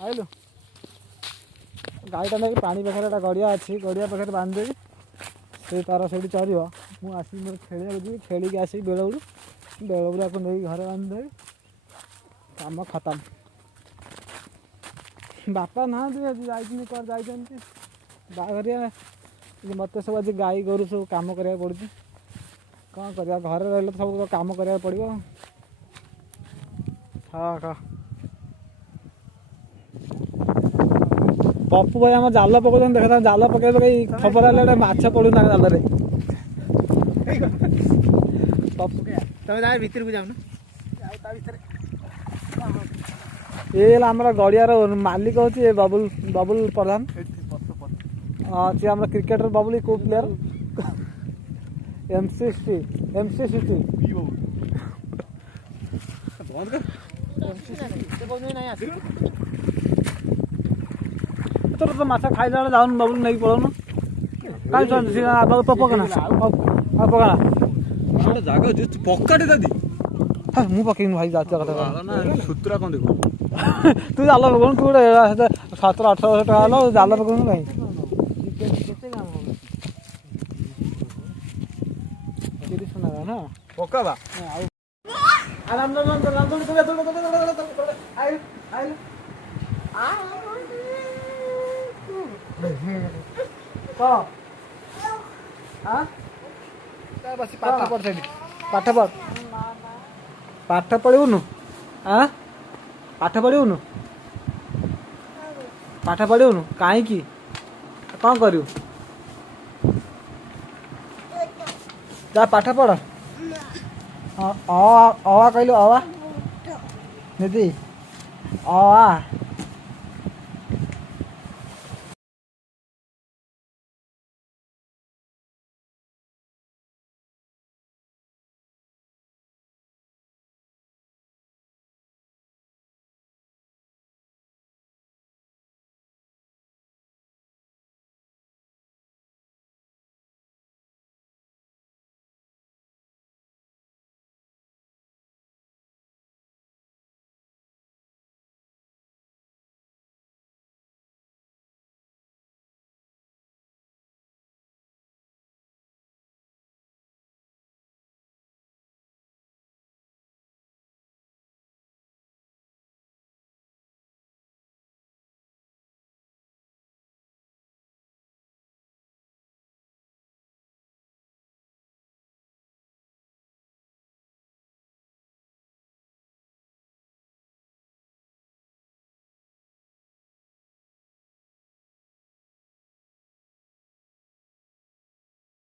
आइलु गाईटा नहीं पानी पाखे गड़िया अच्छी गड़िया पाखे बांधिदेवी से तार से चर मुझे मोर खेल जी खेल आस बेलबुड़ बेलबुड़ा को नहीं घर बांधिदेवी काम खत्म बापा ना जाती बाहरिया मत सब आज गाई गोरु सब कम करा पड़ी कौन कर घर रही सब कम करा पड़ो हाँ हाँ पप्पू भाई आम जाल पकड़ देखा जाल पकड़ पकई खबर है माछ पड़ू ना जाल पप्पू तुम भितर को जाऊन ये आम गड़ियार मालिक हूँ बबुल बबुल प्रधान सी आम क्रिकेटर बबुल को प्लेयर एमसी तोर तो माछ खाइला जाऊन बबुल नहीं पड़ोन पकना पकना जागा पकाटे दादी हाँ मुझे पकेन भाई जाता कथा सूत्रा कौन देखो तू जाल पकड़ तू गोटे 1700-1800 टका जाल पकड़ कहीं ना पकावा पाठ पढ़ पाठ पढ़ पाठ पढ़ुन हाँ पाठ पढ़ुन पाठ पढ़ुन कहीं कौन करू जा पाठ पढ़ कहलु अवा निधि अ